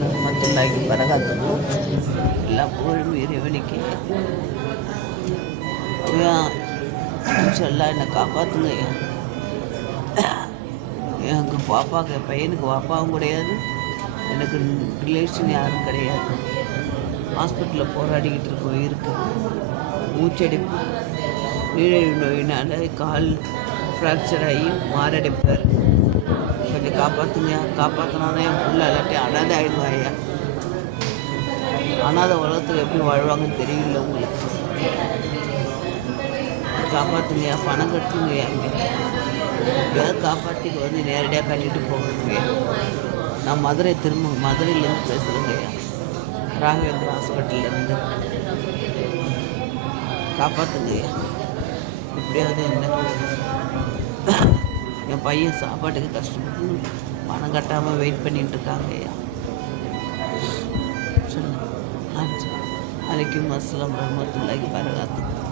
ரஹ்மத்துல்லாஹி வரகாத்துஹு. எல்லா புகழும் இறைவனுக்கு. ஐயா இன்ஷா என்னை காப்பாற்றுங்க ஐயா. எங்கள் பாப்பாவுக்கு என் பையனுக்கு பாப்பாவும் கிடையாது, எனக்கு ரிலேஷன் யாரும் கிடையாது. ஹாஸ்பிட்டலில் போராடிக்கிட்டு இருக்கோம். இருக்கு மூச்சடிப்பு, நீரிழிவு நோயினால் கால் ஃப்ராக்சர் ஆகி மாரடைப்பார். கொஞ்சம் காப்பாற்றுங்க, காப்பாற்றினா தான் என் பிள்ளை இல்லாட்டி அனாதை ஆகிடுவா ஐயா. அனாதை உலகத்தில் எப்படி வாழ்வாங்கன்னு தெரியல உங்களுக்கு. காப்பாற்றுங்க, பணம் கட்டுங்க அங்கே எப்படியாவது காப்பாற்றிக்கு வந்து நேரடியாக கட்டிட்டு போகணுங்க. நான் மதுரையிலேருந்து பேசுகிறேங்க ஐயா, ராகவேந்திர ஹாஸ்பிட்டல்லேருந்து. காப்பாற்றுங்க ஐயா எப்படியாவது. என்ன என் பையன் சாப்பாட்டுக்கு கஷ்டப்பட்டு பணம் கட்டாமல் வெயிட் பண்ணிட்டு இருக்காங்க ஐயா. சொல்லுங்கள். அலைக்கும் அஸ்ஸலாம் வரஹ்மத்துல்லாஹி வரகாத்துஹு.